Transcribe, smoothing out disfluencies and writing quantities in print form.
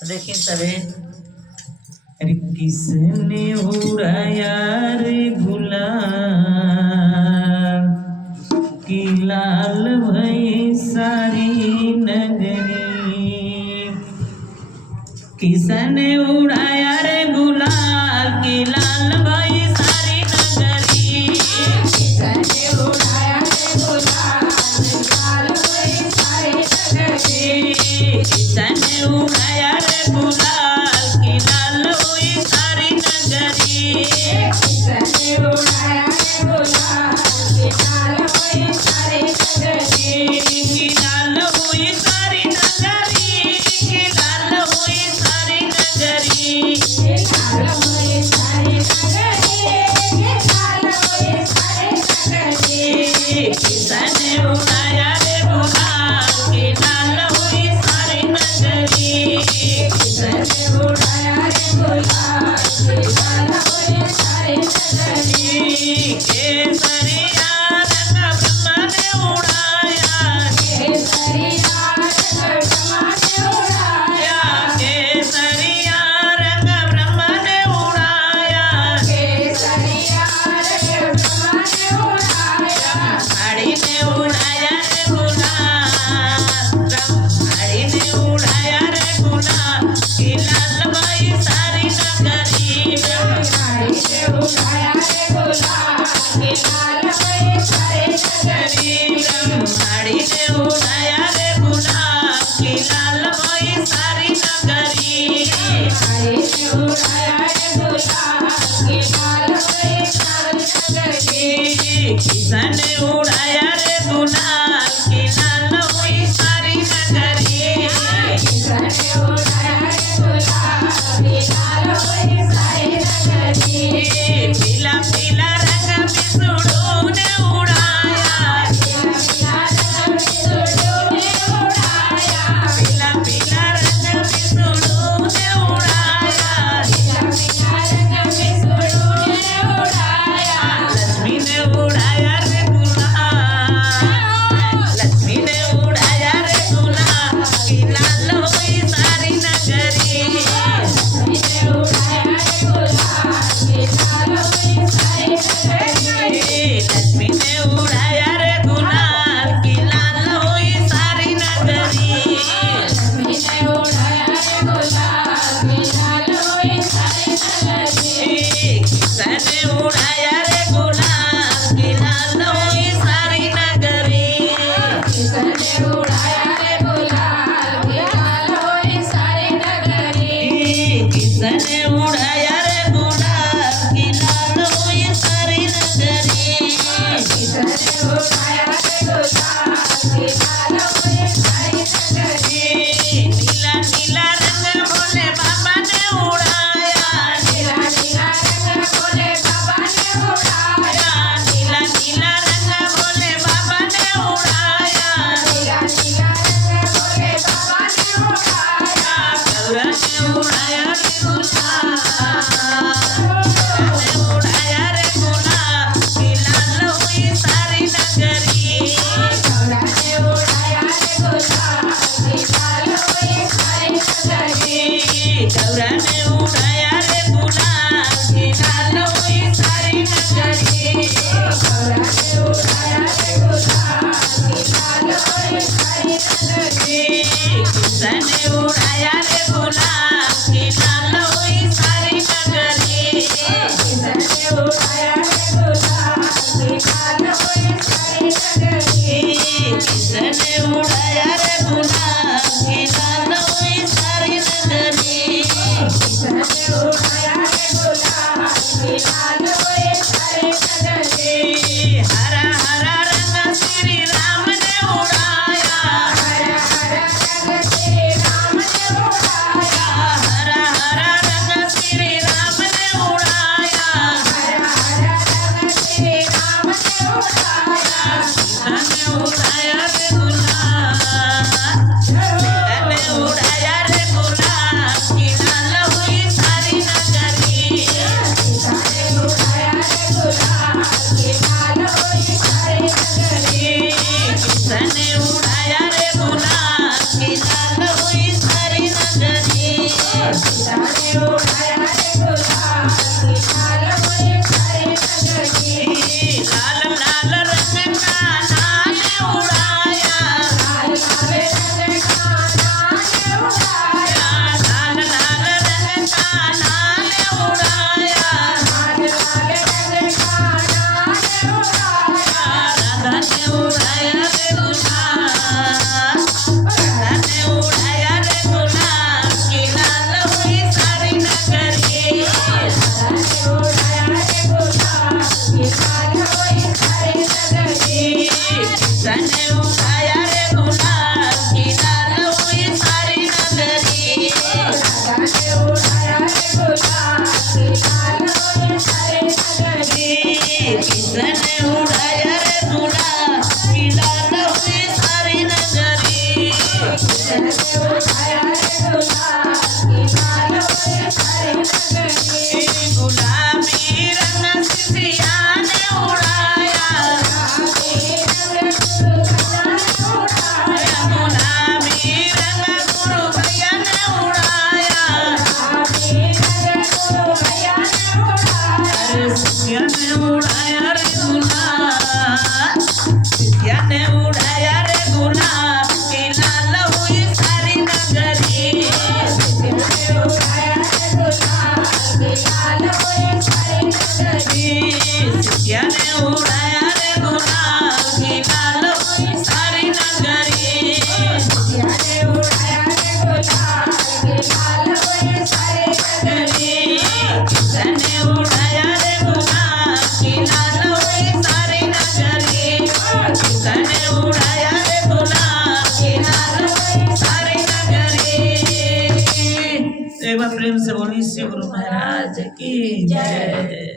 देखिए सभी, अरे किसने उड़ाया रे गुलाल की लाल भई सारी नगरी। किसने उड़ाया रे गुलाल की लाल भई सारी नगरी। किसने उड़ाया रे गुलाल लाल भई सारी नगरी। किसने उड़ाया रे गुलाल की लाल भई सारी नगरी। किसने उड़ाया रे गुलाल की लाल भई सारी नगरी। की लाल भई सारी नगरी। की लाल भई सारी नगरी। की लाल भई सारी नगरी। की लाल भई सारी नगरी। किसने उड़ाया रे गुलाल की लाल भई सारी नगरी। किसने उड़ाया रे गुलाल की लाल भई सारी नगरी। केसरिया रंग ब्रह्मा ने उड़ाया। केसरिया रंग ब्रह्मा ने उड़ाया। केसरिया रंग ब्रह्मा ने उड़ाया। केसरिया रंग ब्रह्मा ने उड़ाया। साड़ी ने उड़ाया रे गुलाल। साड़ी ने उड़ाया रे गुलाल की लाल भई सारी नगरी। साड़ी ने उड़ाया रे गुलाल की लाल भई सारी नगरी। साड़ी ने उड़ाया रे गुलाल की लाल भई सारी नगरी। साड़ी ने उड़ाया रे गुलाल की लाल भई सारी नगरी। किसने उड़ाया रे गुलाल की लाल भई सारी नगरी। किसने उड़ाया रे गुलाल की लाल भई सारी नगरी। पीला पीला रंग बिसुड़ू ने उड़ाया। पीला पीला रंग बिसुड़ू ने उड़ाया। पीला पीला रंग बिसुड़ू ने उड़ाया। पीला पीला रंग बिसुड़ू ने उड़ाया। लक्ष्मी ने उड़ाया रे गुलाल। लक्ष्मी ने उड़ाया रे गुलाल की लाल भई सारी नगरी। लक्ष्मी ने उड़ाया रे गुलाल की लाल भई सारी नगरी। लक्ष्मी ने उड़ाया रे गुलाल की लाल भई सारी नगरी। लक्ष्मी ने उड़ाया रे गुलाल की लाल भई सारी नगरी। किसने उड़ाया रे गुलाल की लाल भई सारी नगरी। किसने उड़ाया रे गुलाल की लाल भई सारी नगरी। किसने उड़ाया रे गुलाल की लाल भई सारी नगरी। किसने उड़ाया रे गुलाल की लाल भई सारी नगरी। नीला नीला रंग भोले बाबा ने उड़ाया। नीला नीला रंग भोले बाबा ने उड़ाया। नीला नीला रंग भोले बाबा ने उड़ाया। नीला नीला रंग भोले बाबा ने उड़ाया। गौरा ने उड़ाया रे गुलाल। ने उड़ाया रे गुलाल की लाल भई सारी नगरी। गौरा ने उड़ाया रे गुलाल की लाल भई सारी नगरी। गौरा ने उड़ाया रे गुलाल की लाल भई सारी नगरी। गौरा ने उड़ाया रे गुलाल की लाल भई सारी नगरी। किसने उड़ाया रे गुलाल की लाल भई सारी नगरी। किसने उड़ाया रे गुलाल की लाल भई सारी नगरी। किसने उड़ाया रे गुलाल की लाल भई सारी नगरी। किसने उड़ाया रे गुलाल की लाल हुई सारी नगरी लाल लाल रंग का नाल उड़ाया लाल लाल रंग का नाल उड़ाया लाल लाल रंग का नाल उड़ाया लाल लाल रंग का नाल उड़ाया राधा ने उड़ाया रे गुलाल राधा ने उड़ाया रे गुलाल की लाल हुई सारी नगरी राधा ने उड़ाया रे गुलाल की लाल हुई सारी नगरी किसने उड़ाया रे गुलाल की लाल हुई सारी नगरी राधा ने उड़ाया रे गुलाल की लाल हुई सारी नगरी किसने उड़ाया रे गुलाल की लाल हुई सारी नगरी किसने उड़ाया रे गुलाल की लाल हुई सारी नगरी गुलाबी रंग सिसिया ने उड़ाया गुलाबी रंग गुरु भैया ने उड़ाया अरे सिसिया ने उड़ाया रे गुलाल सिसिया ने उड़ाया रे गुलाल की लाल हुई सारी नगरी सिसिया ने उड़ाया रे गुलाल की लाल हुई सारी नगरी सिसिया ने उड़ाया रे गुलाल की लाल हुई सारी नगरी सिसिया ने उड़ाया रे गुलाल की लाल हुई सारी नगरी किसने उड़ाया रे गुलाल की लाल हुई सारी नगरी किसने उड़ाया रे गुलाल की लाल हुई सारी नगरी एक बार प्रेम से बोली शिव गुरु महाराज की जय।